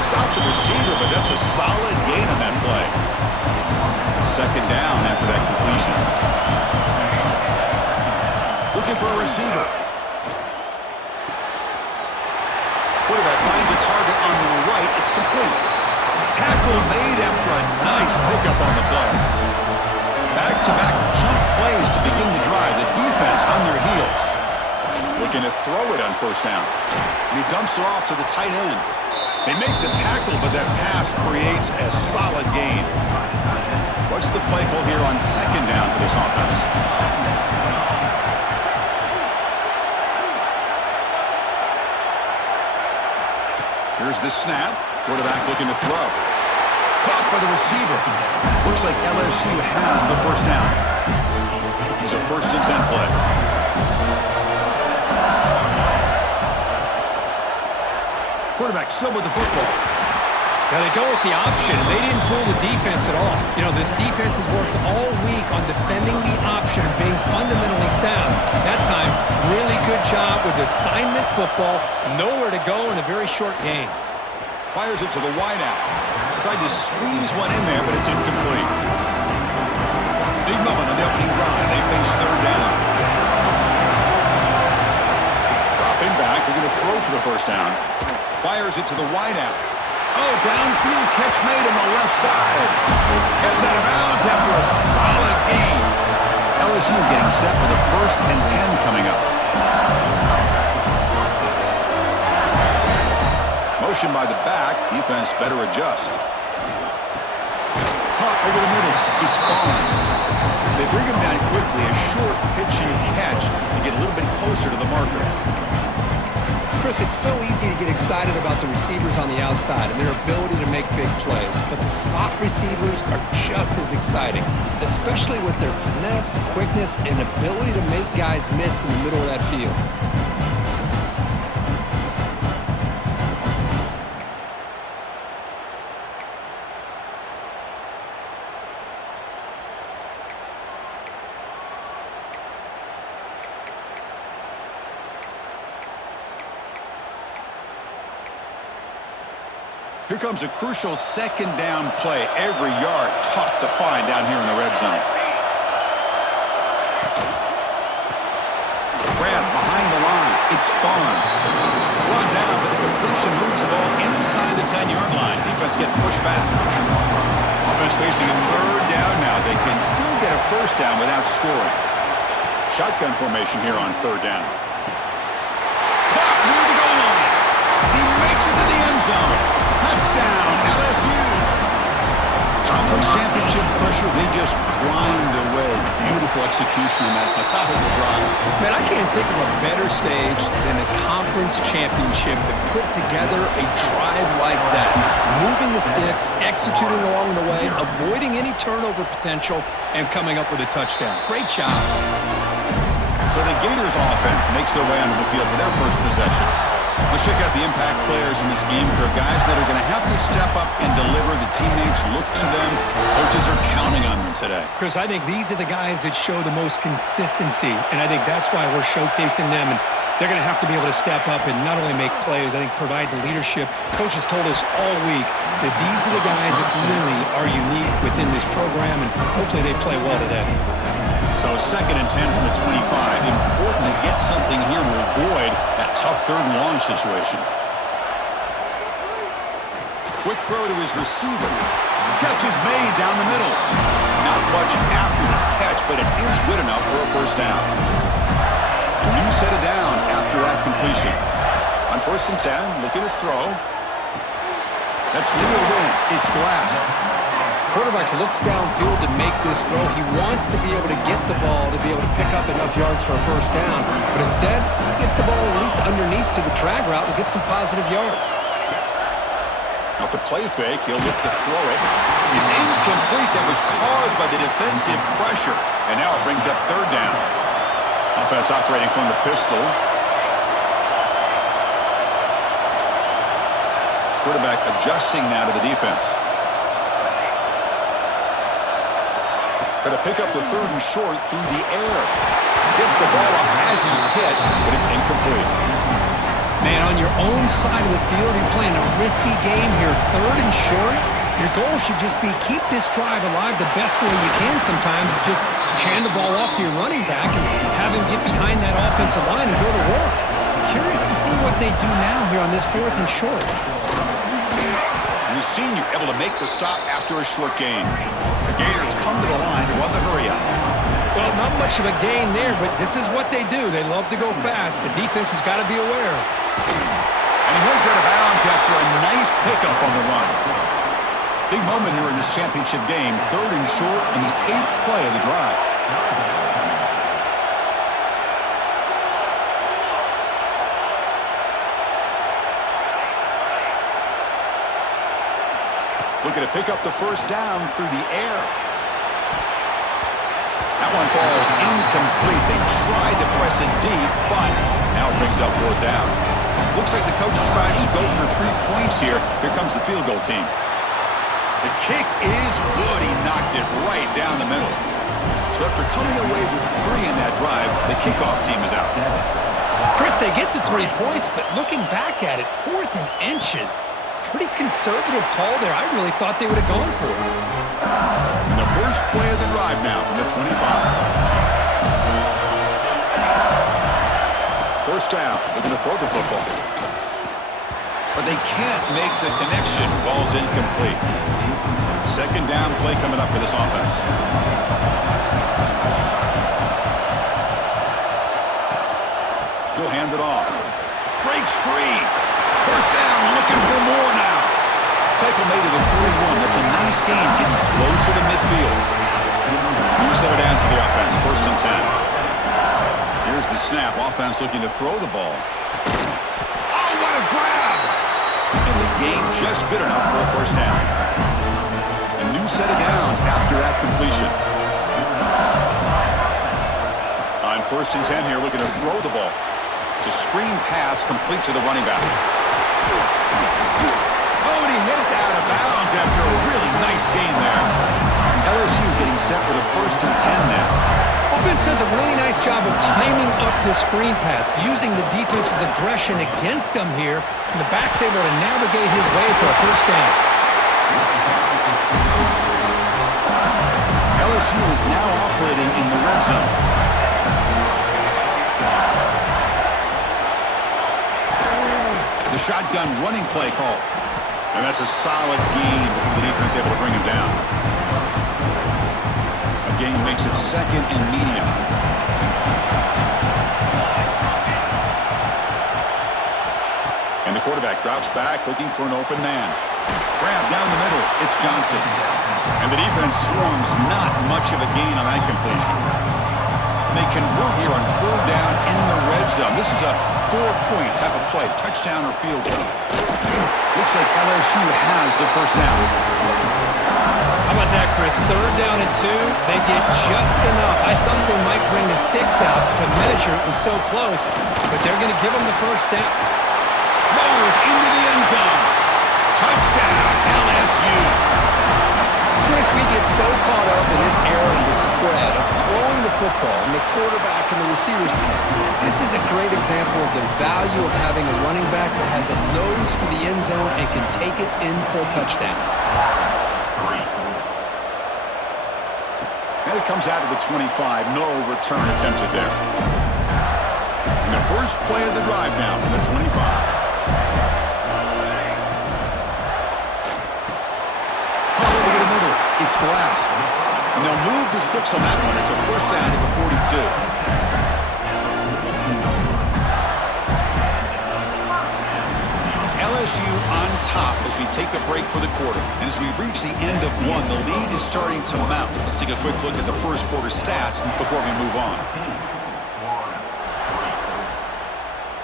stopped the receiver, but that's a solid gain on that play. Second down after that completion. Looking for a receiver. Quarterback finds a target on the right. It's complete. Tackle made after a nice pickup on the play. Back-to-back jump plays to begin the drive. The defense on their heels. Looking to throw it on first down. And he dumps it off to the tight end. They make the tackle, but that pass creates a solid gain. What's the play call here on second down for this offense? Here's the snap. Quarterback looking to throw. Caught by the receiver. Looks like LSU has the first down. It's a 1st and 10 play. Quarterback still with the football. Now they go with the option. They didn't fool the defense at all. You know, this defense has worked all week on defending the option and being fundamentally sound. That time, really good job with assignment football. Nowhere to go in a very short game. Fires it to the wideout. Tried to squeeze one in there, but it's incomplete. Big moment on the opening drive. They face third down. Dropping back. They're going to throw for the first down. Fires it to the wideout. Oh, downfield catch made on the left side. Gets out of bounds after a solid gain. LSU getting set with a 1st and 10 coming up. Motion by the back. Defense better adjust. Caught over the middle. It's Barnes. They bring him down quickly. A short pitch and catch to get a little bit closer to the marker. Chris, it's so easy to get excited about the receivers on the outside and their ability to make big plays, but the slot receivers are just as exciting, especially with their finesse, quickness, and ability to make guys miss in the middle of that field. Here comes a crucial second down play. Every yard tough to find down here in the red zone. Grab behind the line. It's Barnes. Brought down, but the completion moves the ball inside the 10-yard line. Defense getting pushed back. Offense facing a third down now. They can still get a first down without scoring. Shotgun formation here on third down. Caught near the goal line. He makes it to the end zone. Touchdown, LSU. Conference championship pressure, they just grind away. Beautiful execution on that methodical drive. Man, I can't think of a better stage than a conference championship to put together a drive like that. Moving the sticks, executing along the way, avoiding any turnover potential, and coming up with a touchdown. Great job. So the Gators offense makes their way onto the field for their first possession. Let's check out the impact players in this game here. Guys that are going to have to step up and deliver. The teammates look to them. Coaches are counting on them today. Chris, I think these are the guys that show the most consistency, and I think that's why we're showcasing them. And they're going to have to be able to step up and not only make plays, I think provide the leadership. Coaches told us all week that these are the guys that really are unique within this program, and hopefully they play well today. So 2nd and 10 from the 25. Important to get something here to avoid that tough third and long situation. Quick throw to his receiver. Catch is made down the middle. Not much after the catch, but it is good enough for a first down. A new set of downs after that completion. On 1st and 10, looking to throw. That's real win. It's Glass. Quarterback looks downfield to make this throw. He wants to be able to get the ball to be able to pick up enough yards for a first down. But instead, he gets the ball at least underneath to the drag route and gets some positive yards. Off the play fake, he'll look to throw it. It's incomplete. That was caused by the defensive pressure. And now it brings up third down. Offense operating from the pistol. Quarterback adjusting now to the defense. Try to pick up the third and short through the air. Gets the ball off as he's hit, but it's incomplete. Man, on your own side of the field, you're playing a risky game here, 3rd and short. Your goal should just be keep this drive alive the best way you can sometimes. Is just hand the ball off to your running back and have him get behind that offensive line and go to work. Curious to see what they do now here on this 4th and short. And the senior able to make the stop after a short gain. The Gators come to the line to run the hurry up. Well, not much of a gain there, but this is what they do. They love to go fast. The defense has got to be aware. And he heads out of bounds after a nice pickup on the run. Big moment here in this championship game. 3rd and short on the 8th play of the drive. Looking to pick up the first down through the air. That one falls incomplete. They tried to press it deep, but now it brings up 4th down. Looks like the coach decides to go for 3 points here. Here comes the field goal team. The kick is good. He knocked it right down the middle. So after coming away with 3 in that drive, the kickoff team is out. Chris, they get the 3 points, but looking back at it, 4th and inches. Pretty conservative call there. I really thought they would have gone for it. And the first play of the drive now from the 25. First down. They're going to throw the football. But they can't make the connection. Ball's incomplete. 2nd down play coming up for this offense. He'll hand it off. Breaks free. First down, looking for more now. Tackle made to the 41. That's a nice gain, getting closer to midfield. You set it down to the offense. 1st and 10. Here's the snap. Offense looking to throw the ball. Oh, what a grab! And the gain just good enough for a first down. A new set of downs after that completion. On 1st and 10 here, looking to throw the ball. It's a screen pass complete to the running back. Oh, and he heads out of bounds after a really nice gain there. LSU getting set with a 1st and 10 now. Offense does a really nice job of timing up the screen pass, using the defense's aggression against them here, and the back's able to navigate his way for a first down. LSU is now operating in the red zone. The shotgun running play call. And that's a solid gain before the defense able to bring him down. A gain makes it 2nd and medium. And the quarterback drops back looking for an open man. Grab down the middle. It's Johnson. And the defense swarms. Not much of a gain on that completion. And they convert here on 3rd down in the red zone. This is a 4-point type of play. Touchdown or field goal. Looks like LSU has the first down. How about that, Chris? 3rd down and 2. They get just enough. I thought they might bring the sticks out to measure. It was so close. But they're going to give them the first down. Motors into the end zone. Touchdown, LSU. Chris, we get so caught up in this era of the spread, of throwing the football, and the quarterback and the receivers. This is a great example of the value of having a running back that has a nose for the end zone and can take it in for a touchdown. And it comes out of the 25. No return attempted there. And the first play of the drive now from the 25. It's Glass. And they'll move the 6 on that one. It's a first down to the 42. It's LSU on top as we take a break for the quarter. And as we reach the end of 1, the lead is starting to mount. Let's take a quick look at the first quarter stats before we move on.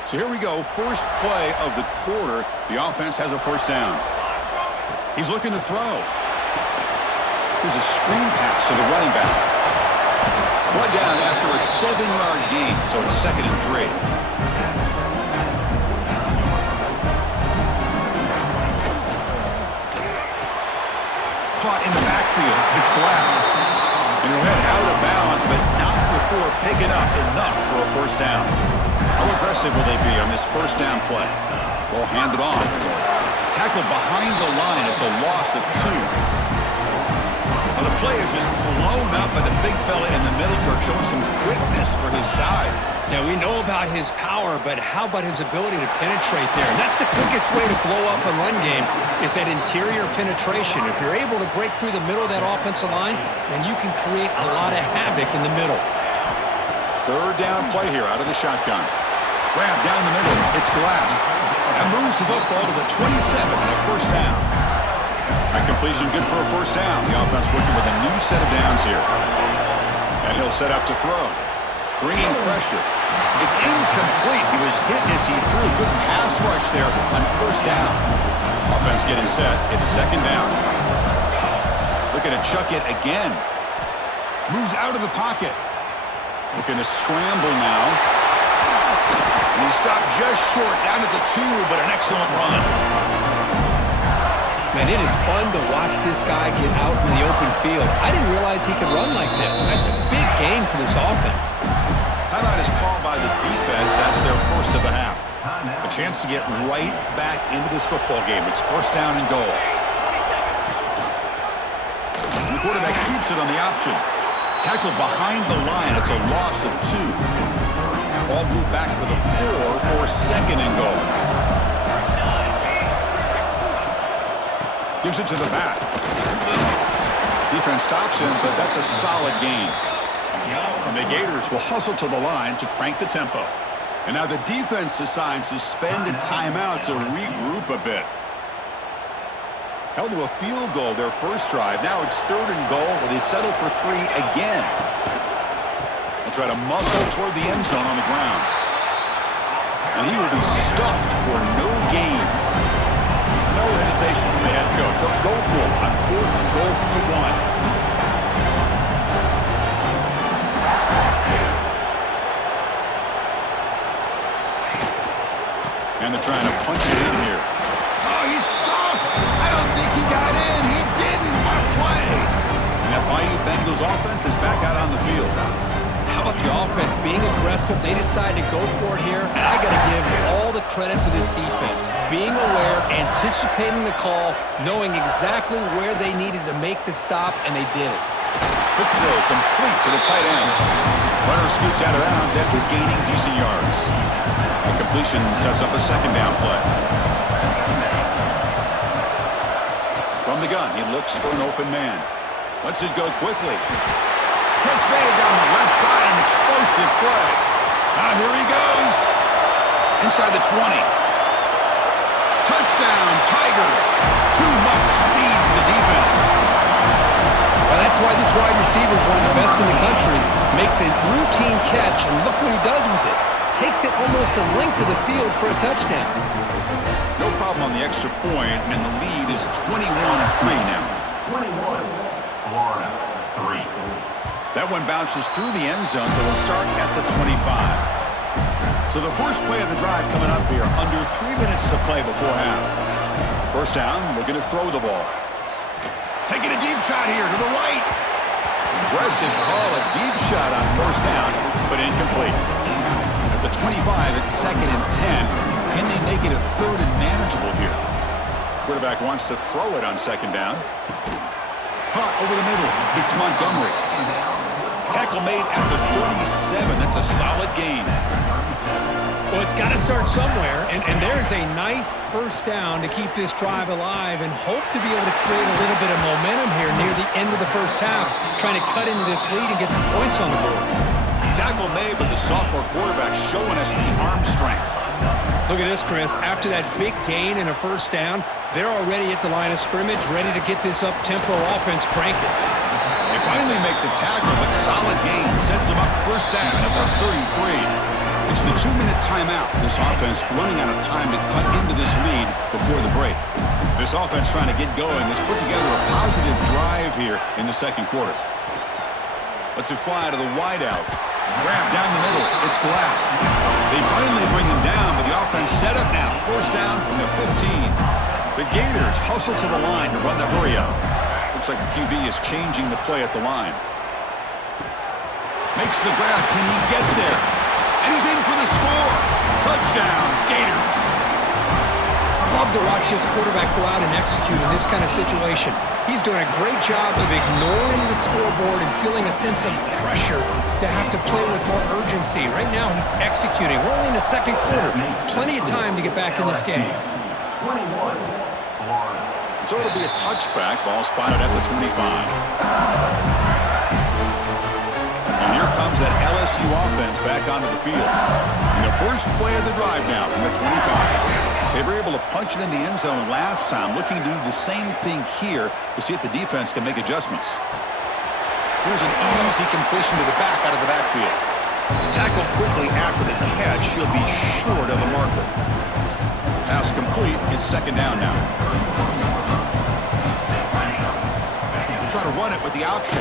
So here we go. First play of the quarter. The offense has a first down. He's looking to throw. Here's a screen pass to the running back. Brought down after a 7-yard gain, so it's 2nd and 3. Caught in the backfield. It's Glass. And he'll head out of bounds, but not before picking up enough for a first down. How aggressive will they be on this first down play? Ball handed off. Tackle behind the line. It's a loss of 2. Now the play is just blown up by the big fella in the middle, Kirk, showing some quickness for his size. Yeah, we know about his power, but how about his ability to penetrate there? And that's the quickest way to blow up a run game is that interior penetration. If you're able to break through the middle of that offensive line, then you can create a lot of havoc in the middle. Third down play here out of the shotgun. Grab down the middle. It's Glass. And moves the football to the 27 and a first down. That completion good for a first down. The offense working with a new set of downs here. And he'll set up to throw. Bringing pressure. It's incomplete. He was hit as he threw. Good pass rush there on first down. Offense getting set. It's second down. Looking to chuck it again. Moves out of the pocket. Looking to scramble now. And he stopped just short down at the 2, but an excellent run. Man, it is fun to watch this guy get out in the open field. I didn't realize he could run like this. That's a big gain for this offense. Timeout is called by the defense. That's their first of the half. A chance to get right back into this football game. It's first down and goal. And the quarterback keeps it on the option. Tackle behind the line. It's a loss of 2. Ball moved back to the 4 for second and goal. Gives it to the back. Defense stops him, but that's a solid gain. And the Gators will hustle to the line to crank the tempo. And now the defense decides to spend a timeout to regroup a bit. Held to a field goal their first drive. Now it's third and goal, where they settle for 3 again. They'll try to muscle toward the end zone on the ground. And he will be stuffed for no gain. No hesitation from the head coach. They'll go for it on fourth and goal from the 1. And they're trying to punch it in here. Oh, he's stuffed. I don't think he got in. He didn't. What a play. And that Bayou Bengals offense is back out on the field. How about the offense being aggressive? They decided to go for it here, and I got to give all the credit to this defense. Being aware, anticipating the call, knowing exactly where they needed to make the stop, and they did it. Quick throw complete to the tight end. Runner scoots out of bounds after gaining decent yards. The completion sets up a second down play. From the gun, he looks for an open man. Lets it go quickly. Catch made down the left side, an explosive play. Now here he goes. Inside the 20. Touchdown, Tigers. Too much speed for the defense. Well, that's why this wide receiver is one of the best in the country. Makes a routine catch, and look what he does with it. Takes it almost a length of the field for a touchdown. No problem on the extra point, and the lead is 21-3 now. 21, Florida, 3. That one bounces through the end zone, so they'll start at the 25. So the first play of the drive coming up here, under 3 minutes to play before half. First down, looking to throw the ball. Taking a deep shot here to the right. Aggressive call, a deep shot on first down, but incomplete. At the 25, it's second and 10. Can they make it a third and manageable here? Quarterback wants to throw it on second down. Caught over the middle. It's Montgomery. Tackle made at the 37. That's a solid gain. Well, it's got to start somewhere, and there's a nice first down to keep this drive alive and hope to be able to create a little bit of momentum here near the end of the first half, trying to cut into this lead and get some points on the board. Tackle made, but the sophomore quarterback showing us the arm strength. Look at this, Chris. After that big gain and a first down, they're already at the line of scrimmage, ready to get this up-tempo offense cranking. They finally make the tackle, but solid gain sets them up first down at the 33. It's the 2-minute timeout. This offense running out of time to cut into this lead before the break. This offense trying to get going has put together a positive drive here in the second quarter. Let's it fly to the wideout. Grab down the middle. It's Glass. They finally bring him down, but the offense set up now. First down from the 15. The Gators hustle to the line to run the hurry up. Looks like the QB is changing the play at the line. Makes the grab. Can he get there? And he's in for the score. Touchdown, Gators. I love to watch this quarterback go out and execute in this kind of situation. He's doing a great job of ignoring the scoreboard and feeling a sense of pressure to have to play with more urgency. Right now, he's executing. We're only in the second quarter. Plenty of time to get back in this game. 21, Florida. So it'll be a touchback. Ball spotted at the 25. And here comes that LSU offense back onto the field. In the first play of the drive now from the 25. They were able to punch it in the end zone last time, looking to do the same thing here to see if the defense can make adjustments. Here's an easy completion to the back out of the backfield. Tackled quickly after the catch. He'll be short of the marker. Pass complete. It's second down now. Try to run it with the option.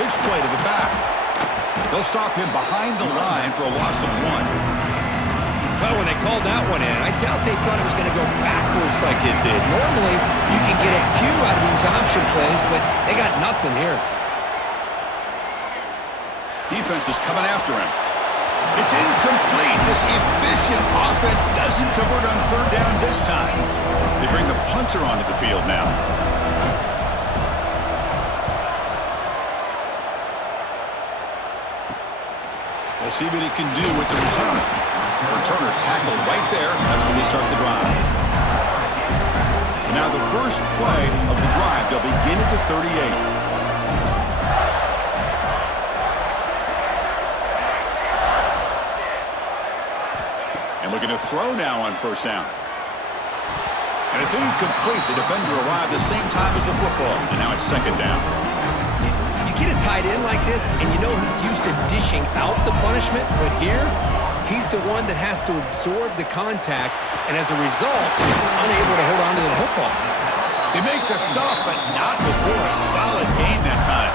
Pitch play to the back. They'll stop him behind the line for a loss of 1. Well, when they called that one in, I doubt they thought it was going to go backwards like it did. Normally, you can get a few out of these option plays, but they got nothing here. Defense is coming after him. It's incomplete. This efficient offense doesn't convert on third down this time. They bring the punter onto the field now. We'll see what he can do with the returner. Returner tackled right there. That's when they start the drive. And now the first play of the drive. They'll begin at the 38. And looking to throw now on first down. And it's incomplete. The defender arrived the same time as the football. And now it's second down. You get a tight end like this, and you know he's used to dishing out the punishment, but here, he's the one that has to absorb the contact, and as a result, he's unable to hold on to the football. They make the stop, but not before a solid gain that time.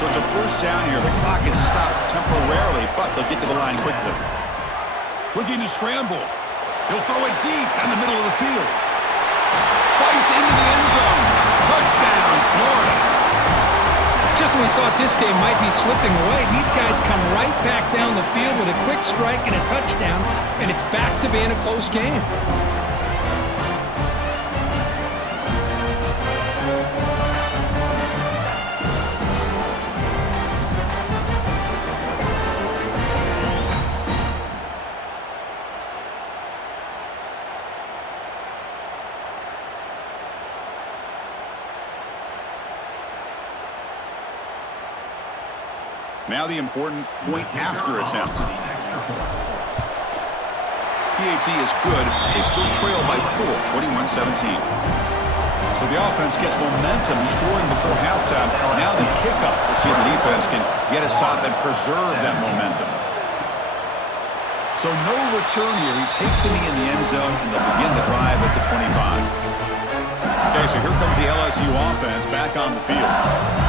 So it's a first down here. The clock is stopped temporarily, but they'll get to the line quickly. Looking to scramble. He'll throw it deep in the middle of the field. Fights into the end zone. Touchdown, Florida. Just when we thought this game might be slipping away, these guys come right back down the field with a quick strike and a touchdown, and it's back to being a close game. Now the important point after attempt. PAT is good. They still trail by 4, 21-17. So the offense gets momentum scoring before halftime. Now the kickoff. We'll see if the defense can get a stop and preserve that momentum. So no return here. He takes it in the end zone, and they'll begin the drive at the 25. Okay, so here comes the LSU offense back on the field.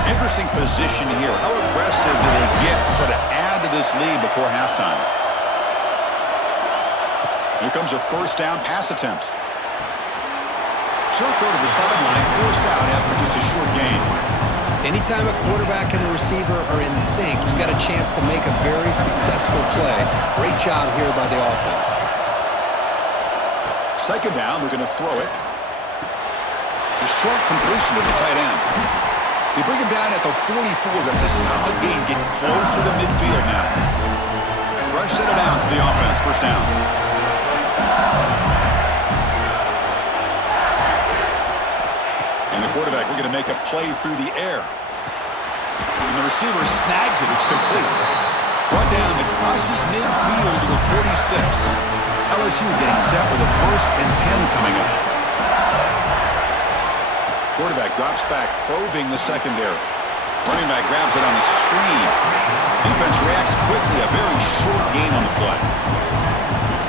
Interesting position here. How aggressive do they get to try to add to this lead before halftime? Here comes a first down pass attempt. Short throw to the sideline, forced out after just a short gain. Anytime a quarterback and a receiver are in sync, you got a chance to make a very successful play. Great job here by the offense. Second down, we're going to throw it. A short completion to the tight end. They bring him down at the 44. That's a solid gain. Getting closer to midfield now. Fresh set of downs for the offense. First down. And the quarterback looking to make a play through the air. And the receiver snags it. It's complete. Brought down and crosses midfield to the 46. LSU getting set with a 1st and 10 coming up. Quarterback drops back, probing the secondary. Running back grabs it on the screen. Defense reacts quickly. A very short gain on the play.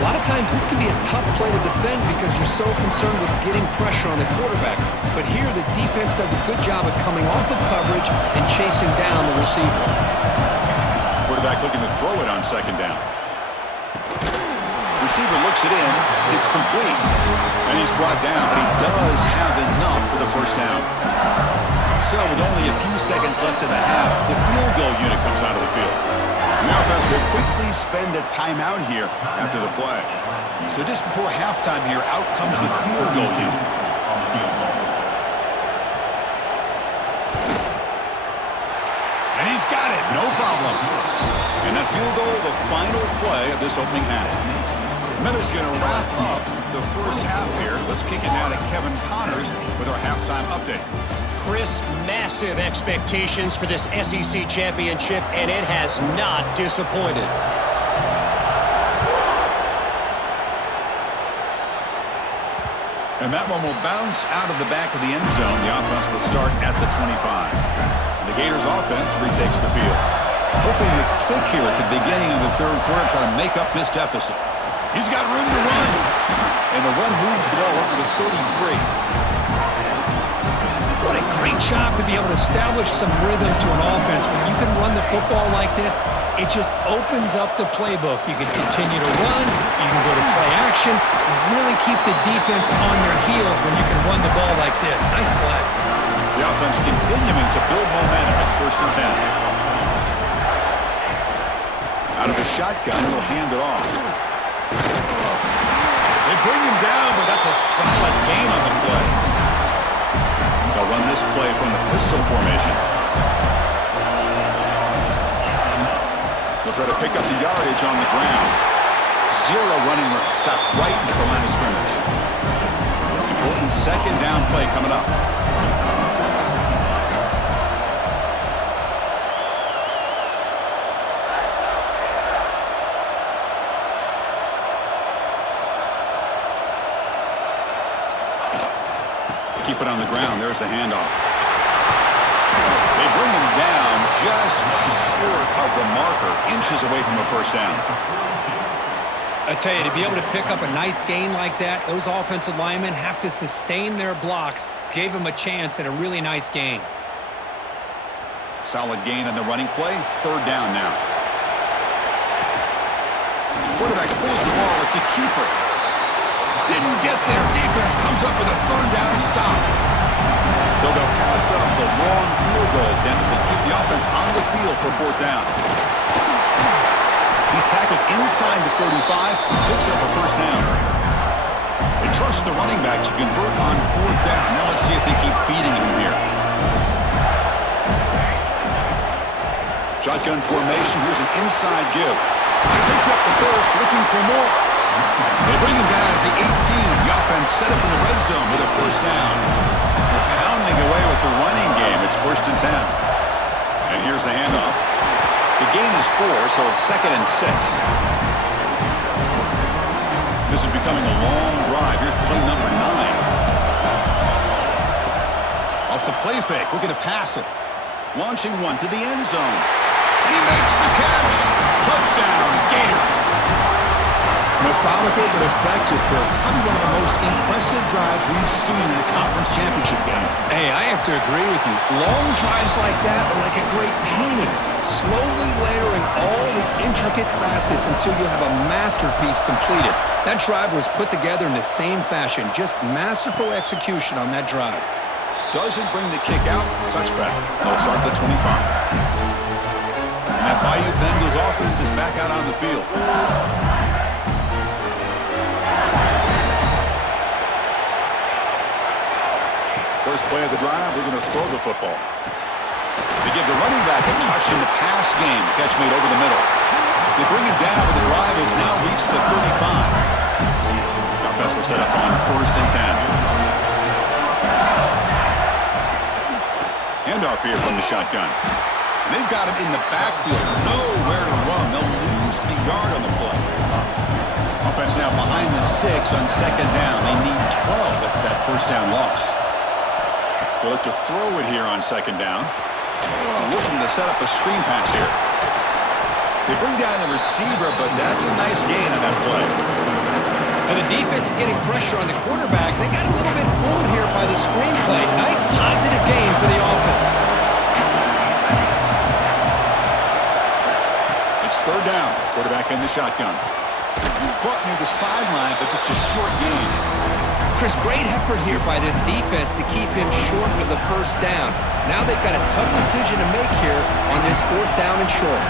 A lot of times this can be a tough play to defend because you're so concerned with getting pressure on the quarterback. But here the defense does a good job of coming off of coverage and chasing down the receiver. Quarterback looking to throw it on second down. Receiver looks it in. It's complete. And he's brought down, but he does have enough for the first down. So with only a few seconds left in the half, the field goal unit comes out of the field. And the offense will quickly spend a timeout here after the play. So just before halftime here, out comes the field goal unit. And he's got it, no problem. And that field goal, the final play of this opening half. Minutes going to wrap up the first half here. Let's kick it now to Kevin Connors with our halftime update. Chris, massive expectations for this SEC championship, and it has not disappointed. And that one will bounce out of the back of the end zone. The offense will start at the 25. The Gators offense retakes the field. Hoping to click here at the beginning of the third quarter, try to make up this deficit. He's got room to run. And the run moves the ball up to the 33. What a great job to be able to establish some rhythm to an offense. When you can run the football like this, it just opens up the playbook. You can continue to run. You can go to play action. You really keep the defense on their heels when you can run the ball like this. Nice play. The offense continuing to build momentum. It's 1st and 10. Out of the shotgun, he'll hand it off. They bring him down, but that's a solid gain on the play. They'll run this play from the pistol formation. They'll try to pick up the yardage on the ground. Zero running room. Stop right at the line of scrimmage. Important 2nd down play coming up. Keep it on the ground. There's the handoff. They bring him down just short of the marker, inches away from a 1st down. I tell you, to be able to pick up a nice gain like that, those offensive linemen have to sustain their blocks. Gave him a chance at a really nice gain. Solid gain on the running play. 3rd down now. Quarterback pulls the ball. It's a keeper. Didn't get there. Defense comes up with a 3rd down stop. So they'll pass up the long field goal attempt and keep the offense on the field for 4th down. He's tackled inside the 35, picks up a 1st down. They trust the running back to convert on 4th down. Now let's see if they keep feeding him here. Shotgun formation. Here's an inside give. He picks up the first, looking for more. They bring him down at the 18. The offense set up in the red zone with a 1st down. They're pounding away with the running game. It's 1st and 10. And here's the handoff. The gain is 4, so it's 2nd and 6. This is becoming a long drive. Here's play number 9. Off the play fake, looking to pass it. Launching one to the end zone. He makes the catch. Touchdown, Gators. Methodical but effective for probably one of the most impressive drives we've seen in the conference championship game. Hey, I have to agree with you. Long drives like that are like a great painting. Slowly layering all the intricate facets until you have a masterpiece completed. That drive was put together in the same fashion. Just masterful execution on that drive. Doesn't bring the kick out. Touchback. They'll start at the 25. And that Bayou Bengals offense is back out on the field. First play of the drive, they're going to throw the football. They give the running back a touch in the pass game. Catch made over the middle. They bring it down, but the drive has now reached the 35. The offense will set up on 1st and 10. Handoff here from the shotgun. And they've got him in the backfield. Nowhere to run. They'll lose a yard on the play. Offense now behind the sticks on 2nd down. They need 12 after that 1st down loss. They look to throw it here on 2nd down. Looking to set up a screen pass here. They bring down the receiver, but that's a nice gain on that play. And the defense is getting pressure on the quarterback. They got a little bit fooled here by the screen play. Nice positive gain for the offense. It's 3rd down. Quarterback in the shotgun. Caught near the sideline, but just a short gain. Chris, great effort here by this defense to keep him short of the first down. Now they've got a tough decision to make here on this 4th down and short.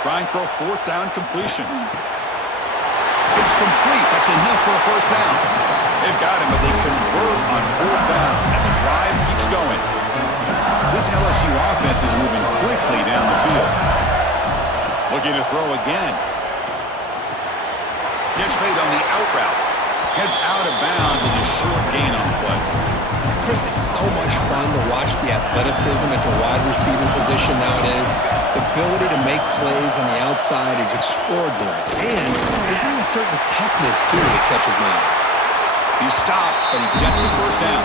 Trying for a 4th down completion. It's complete. That's enough for a first down. They've got him, but they convert on 4th down, and the drive keeps going. This LSU offense is moving quickly down the field. Looking to throw again. Gets made on the out route. Heads out of bounds as a short gain on the play. Chris, it's so much fun to watch the athleticism at the wide receiver position nowadays. The ability to make plays on the outside is extraordinary. And they bring a certain toughness, too, that catches my eye. He's stopped, but he gets a first down.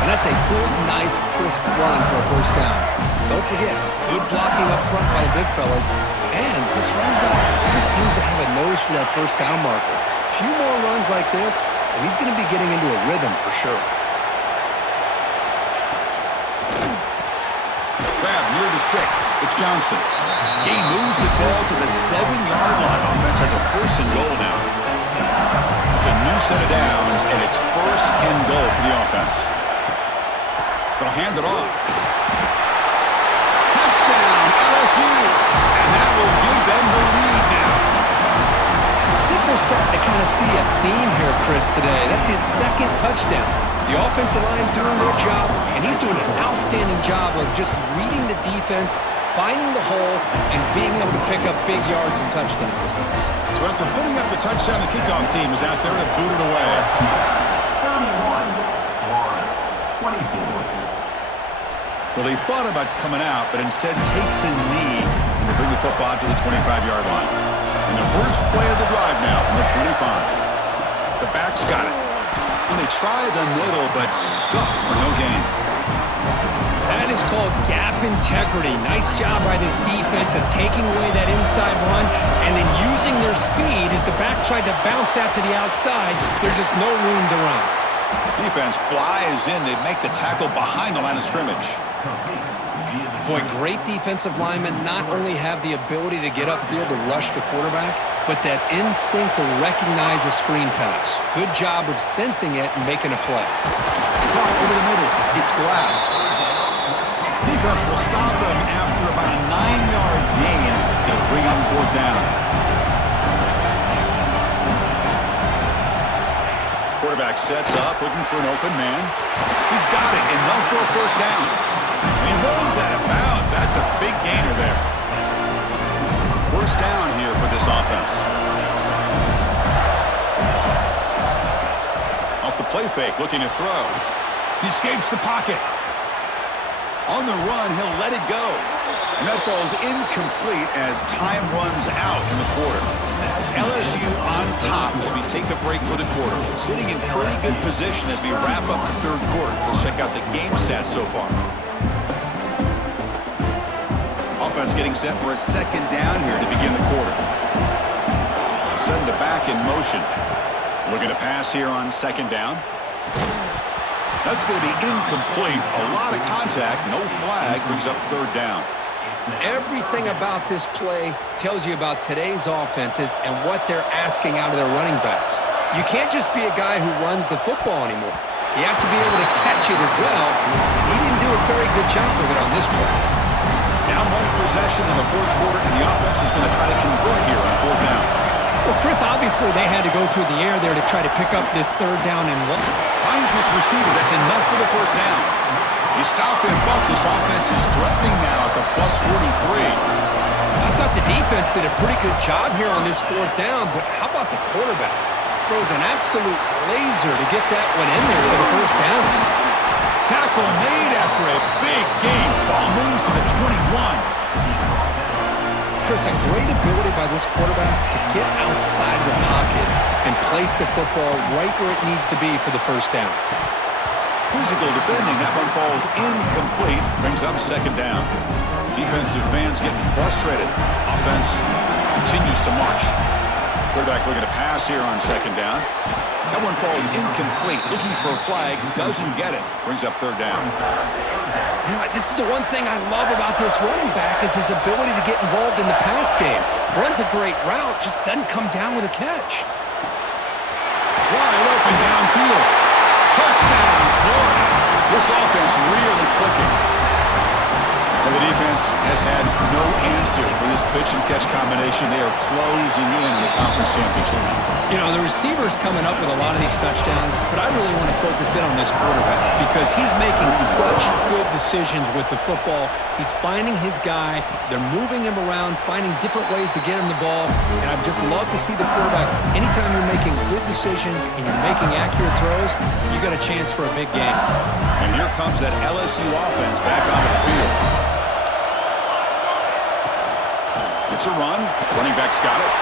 And that's a good, nice, crisp run for a first down. Don't forget, good blocking up front by the big fellas. And this running back just seems to have a nose for that first down marker. A few more runs like this, and he's going to be getting into a rhythm for sure. Grab near the sticks. It's Johnson. He moves the ball to the 7-yard line. Offense has a 1st and goal now. It's a new set of downs, and it's 1st and goal for the offense. They'll hand it off. Touchdown, LSU. And that will give them the lead now. I think we're starting to kind of see a theme here, Chris, today. That's his 2nd touchdown. The offensive line doing their job, and he's doing an outstanding job of just reading the defense, finding the hole, and being able to pick up big yards and touchdowns. So after putting up the touchdown, the kickoff team is out there to boot it away. 24. Well, he thought about coming out, but instead takes a knee and to bring the football to the 25-yard line. And the first play of the drive now from the 25. The back's got it. And they try the middle, but stuck for no gain. That is called gap integrity. Nice job by this defense of taking away that inside run and then using their speed as the back tried to bounce out to the outside. There's just no room to run. Defense flies in. They make the tackle behind the line of scrimmage. Boy, great defensive linemen not only have the ability to get upfield to rush the quarterback, but that instinct to recognize a screen pass. Good job of sensing it and making a play. Caught over the middle. It's Glass. Defense will stop him after about a 9-yard gain. They'll bring up 4th down. Quarterback sets up, looking for an open man. He's got it. Enough for a first down. He rolls out of bounds. That's a big gainer there. First down here for this offense. Off the play fake, looking to throw. He escapes the pocket. On the run, he'll let it go. And that falls incomplete as time runs out in the quarter. It's LSU on top as we take a break for the quarter. Sitting in pretty good position as we wrap up the 3rd quarter. Let's check out the game stats so far. Offense getting set for a 2nd down here to begin the quarter. Setting the back in motion. Looking to pass here on 2nd down. That's going to be incomplete. A lot of contact, no flag, brings up 3rd down. Everything about this play tells you about today's offenses and what they're asking out of their running backs. You can't just be a guy who runs the football anymore. You have to be able to catch it as well, and he didn't do a very good job of it on this play. Down 1 possession in the 4th quarter, and the offense is going to try to convert here on 4th down. Well, Chris, obviously they had to go through the air there to try to pick up this 3rd down and what? Finds his receiver. That's enough for the first down. You stop him, but this offense is threatening now at the +43. I thought the defense did a pretty good job here on this 4th down, but how about the quarterback? Throws an absolute laser to get that one in there for the first down. Tackle made after a big gain. Ball moves to the 21. Chris, a great ability by this quarterback to get outside of the pocket and place the football right where it needs to be for the first down. Physical defending. That one falls incomplete. Brings up 2nd down. Defensive fans getting frustrated. Offense continues to march. Quarterback looking to pass here on 2nd down. That one falls incomplete. Looking for a flag. Doesn't get it. Brings up 3rd down. You know, this is the one thing I love about this running back is his ability to get involved in the pass game. Runs a great route, just doesn't come down with a catch. Wide open This offense really clicking. And the defense has had no answer for this pitch-and-catch combination. They are closing in the conference championship now. You know, the receiver's coming up with a lot of these touchdowns, but I really want to focus in on this quarterback because he's making such good decisions with the football. He's finding his guy. They're moving him around, finding different ways to get him the ball, and I'd just love to see the quarterback. Anytime you're making good decisions and you're making accurate throws, you got a chance for a big game. And here comes that LSU offense back onto the field. It's a run. Running back's got it.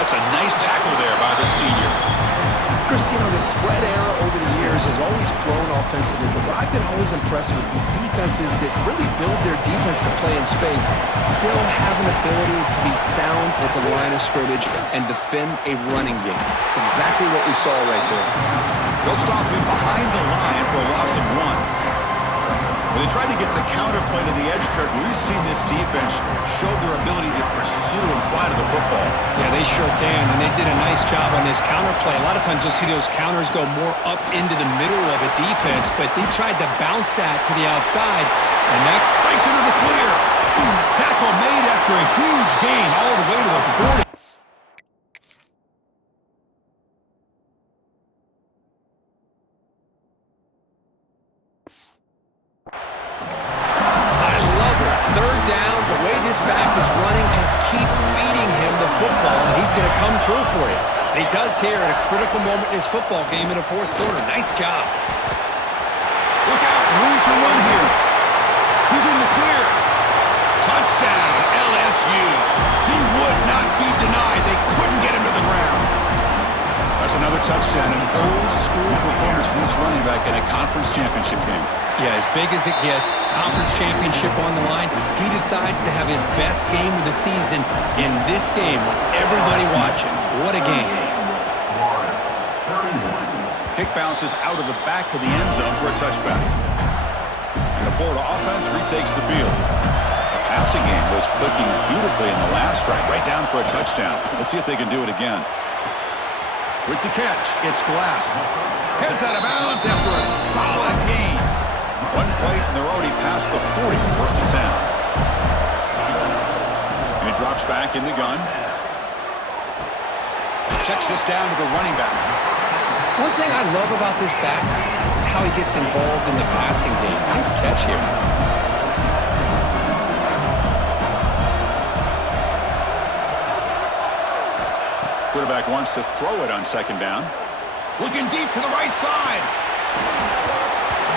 That's a nice tackle there by the senior. Chris, you know, the spread era over the years has always grown offensively, but what I've been always impressed with defenses that really build their defense to play in space still have an ability to be sound at the line of scrimmage and defend a running game. It's exactly what we saw right there. They'll stop him behind the line for a loss of 1. When they tried to get the counterplay to the edge, Kirk, we've seen this defense show their ability to pursue and fly to the football. Yeah, they sure can, and they did a nice job on this counterplay. A lot of times you'll see those counters go more up into the middle of a defense, but they tried to bounce that to the outside, and that breaks into the clear. Tackle made after a huge gain all the way to the 40. for you. And he does here at a critical moment in his football game in the fourth quarter. Nice job. Look out, room to run here. He's in the clear. Touchdown, LSU. He would not be denied. They couldn't get him to the ground. That's another touchdown, an old-school performance from this running back in a conference championship game. Yeah, as big as it gets, conference championship on the line, he decides to have his best game of the season in this game with everybody watching. What a game. Kick bounces out of the back of the end zone for a touchback. And the Florida offense retakes the field. The passing game was clicking beautifully in the last drive, right down for a touchdown. Let's see if they can do it again. With the catch, it's Glass. Heads out of bounds after a solid gain. One play, and they're already past the 40, first and 10. And he drops back in the gun. Checks this down to the running back. One thing I love about this back is how he gets involved in the passing game. Nice catch here. Quarterback wants to throw it on second down. Looking deep to the right side.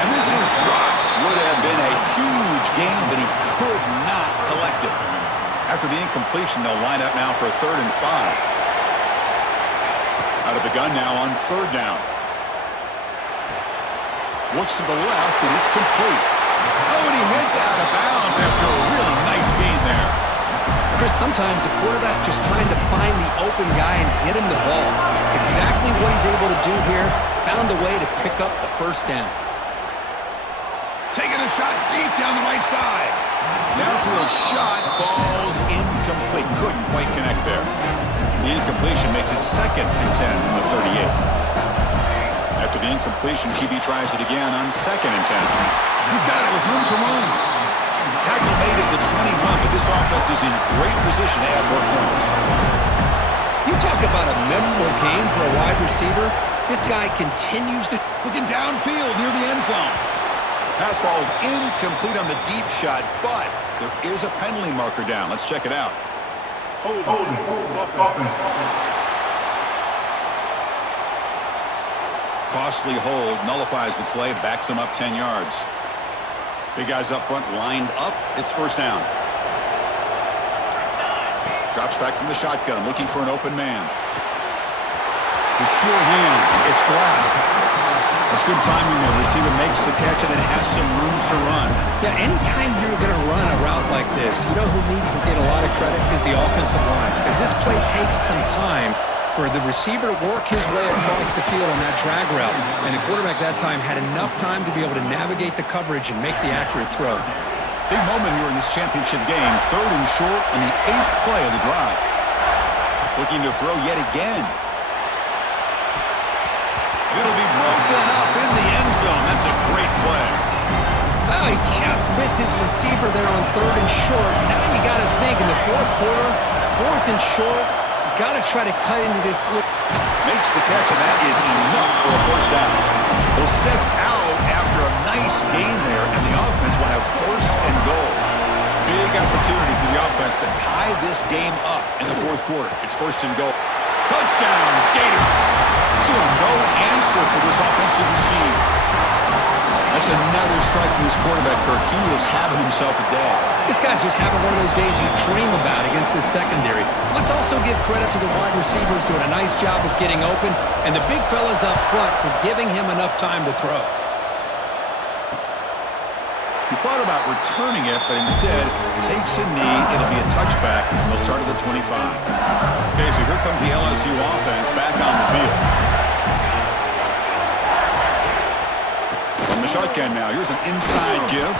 And this is dropped. Would have been a huge gain, but he could not collect it. After the incompletion, they'll line up now for a 3rd and 5. Out of the gun now on 3rd down. Looks to the left, and it's complete. Oh, and he heads out of bounds after a really nice gain there. Chris, sometimes the quarterback's just trying to find the open guy and get him the ball. It's exactly what he's able to do here. Found a way to pick up the first down. Taking a shot deep down the right side. Downfield shot falls incomplete. Couldn't quite connect there. The incompletion makes it 2nd and 10 from the 38. After the incompletion, QB tries it again on 2nd and 10. He's got it with room to run. Tackle made at the 21, but this offense is in great position to add more points. You talk about a memorable game for a wide receiver. This guy continues to... Looking downfield near the end zone. Pass ball is incomplete on the deep shot, but there is a penalty marker down. Let's check it out. Costly hold, nullifies the play, backs him up 10 yards. Big guys up front lined up. It's first down. Drops back from the shotgun, looking for an open man. The sure hands. It's Glass. That's good timing there. Receiver makes the catch and then has some room to run. Yeah, anytime you're going to run a route like this, you know who needs to get a lot of credit is the offensive line. Because this play takes some time for the receiver to work his way across the field on that drag route. And the quarterback that time had enough time to be able to navigate the coverage and make the accurate throw. Big moment here in this championship game. 3rd and short on the 8th play of the drive. Looking to throw yet again. It'll be broken up in the end zone. That's a finds his receiver there on 3rd and short. Now you got to think in the 4th quarter, 4th and short, you got to try to cut into this. Makes the catch, and that is enough for a first down. They'll step out after a nice gain there, and the offense will have 1st and goal. Big opportunity for the offense to tie this game up in the 4th quarter. It's 1st and goal. Touchdown, Gators. Still no answer for this offensive machine. That's another strike from this quarterback, Kirk. He is having himself a day. This guy's just having one of those days you dream about against this secondary. Let's also give credit to the wide receivers doing a nice job of getting open, and the big fellas up front for giving him enough time to throw. He thought about returning it, but instead takes a knee. It'll be a touchback, and they'll start at the 25. Okay, so here comes the LSU offense back on the field. From the shotgun now, here's an inside give.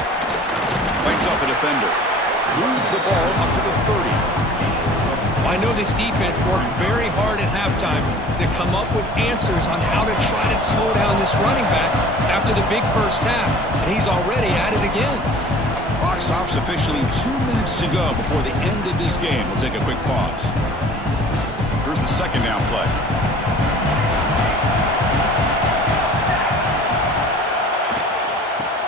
Fights off a defender. Moves the ball up to the 30. I know this defense worked very hard at halftime to come up with answers on how to try to slow down this running back after the big first half, and he's already at it again. Clock stops officially 2 minutes to go before the end of this game. We'll take a quick pause. Here's the 2nd down play.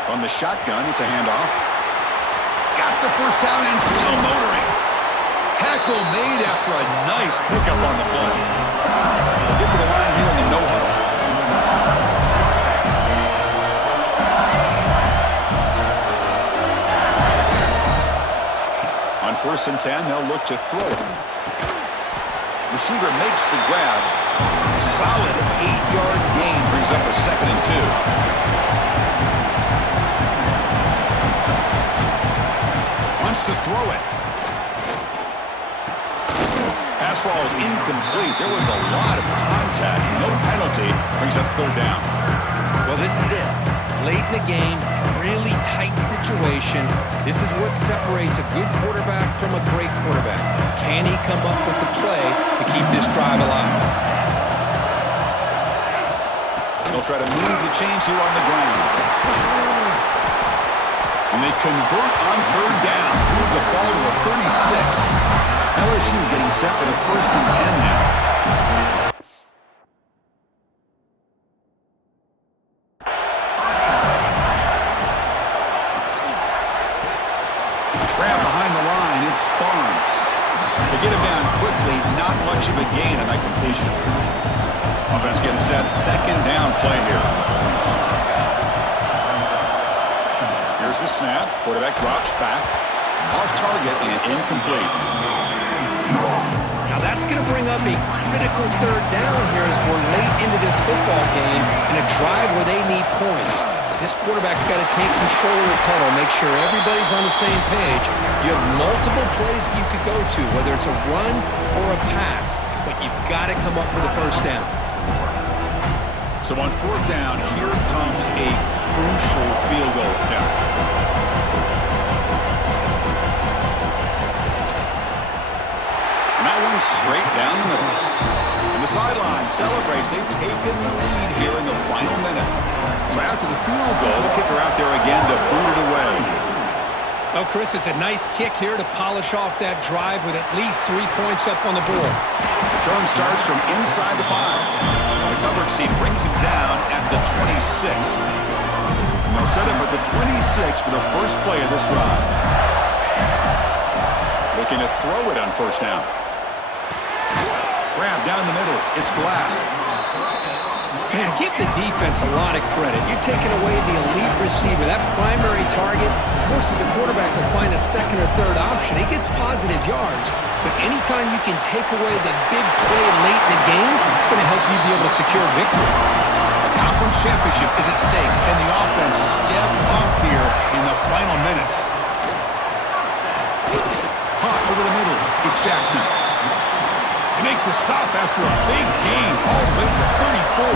From the shotgun, it's a handoff. He's got the first down and still motoring. Tackle made after a nice pickup on the play. We'll get to the line here in the no-huddle. On 1st and 10, they'll look to throw it. Receiver makes the grab. A solid 8-yard gain brings up a 2nd and 2. Wants to throw it. Pass ball is incomplete. There was a lot of contact. No penalty. Brings up 3rd down. Well, this is it. Late in the game, really tight situation. This is what separates a good quarterback from a great quarterback. Can he come up with the play to keep this drive alive? They'll try to move the chains here on the ground. And they convert on 3rd down. Move the ball to the 36. LSU getting set for the 1st and 10 now. Grab behind the line, it's Barnes. They get him down quickly, not much of a gain on that completion. Offense getting set, 2nd down play here. Here's the snap, quarterback drops back, off target and incomplete. Now that's going to bring up a critical 3rd down here as we're late into this football game in a drive where they need points. This quarterback's got to take control of this huddle, make sure everybody's on the same page. You have multiple plays that you could go to, whether it's a run or a pass, but you've got to come up with a 1st down. So on 4th down, here comes a crucial field goal attempt. That one straight down the middle. And the sideline celebrates. They've taken the lead here in the final minute. So after the field goal, the kicker out there again to boot it away. Well, Chris, it's a nice kick here to polish off that drive with at least 3 points up on the board. Return starts from inside the 5. The coverage team brings him down at the 26. And they'll set up at the 26 for the first play of this drive. Looking to throw it on 1st down. Grab down the middle. It's Glass. Man, give the defense a lot of credit. You're taking away the elite receiver. That primary target forces the quarterback to find a 2nd or 3rd option. He gets positive yards, but anytime you can take away the big play late in the game, it's going to help you be able to secure victory. The conference championship is at stake. Can the offense step up here in the final minutes? Hot over the middle. It's Jackson. They make the stop after a big gain all the way to 34.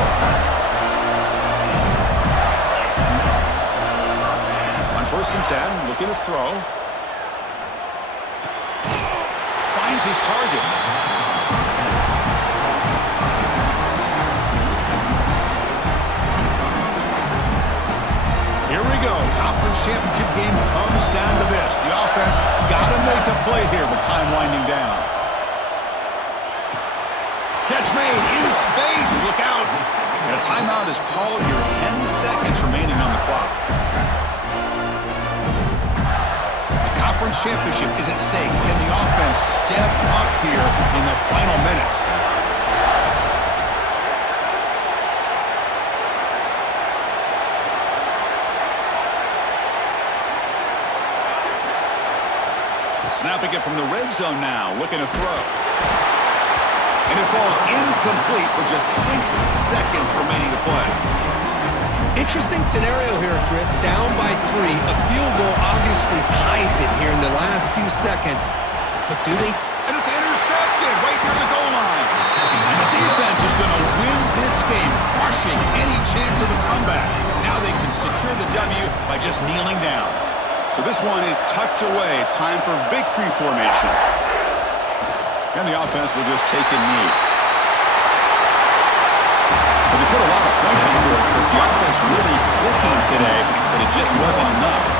On 1st and 10, looking to throw. Finds his target. Here we go. Conference championship game comes play here with time winding down. Catch made in space. Look out. And a timeout is called here. 10 seconds remaining on the clock. The conference championship is at stake. Can the offense step up here in the final minutes? Snapping it from the red zone now, looking to throw. And it falls incomplete with just 6 seconds remaining to play. Interesting scenario here, Chris. Down by 3. A field goal obviously ties it here in the last few seconds. But do they? And it's intercepted right near the goal line. And the defense is going to win this game, crushing any chance of a comeback. Now they can secure the W by just kneeling down. So this one is tucked away. Time for victory formation. And the offense will just take a knee. But they put a lot of points on the board. The offense really clicking today, but it just wasn't enough.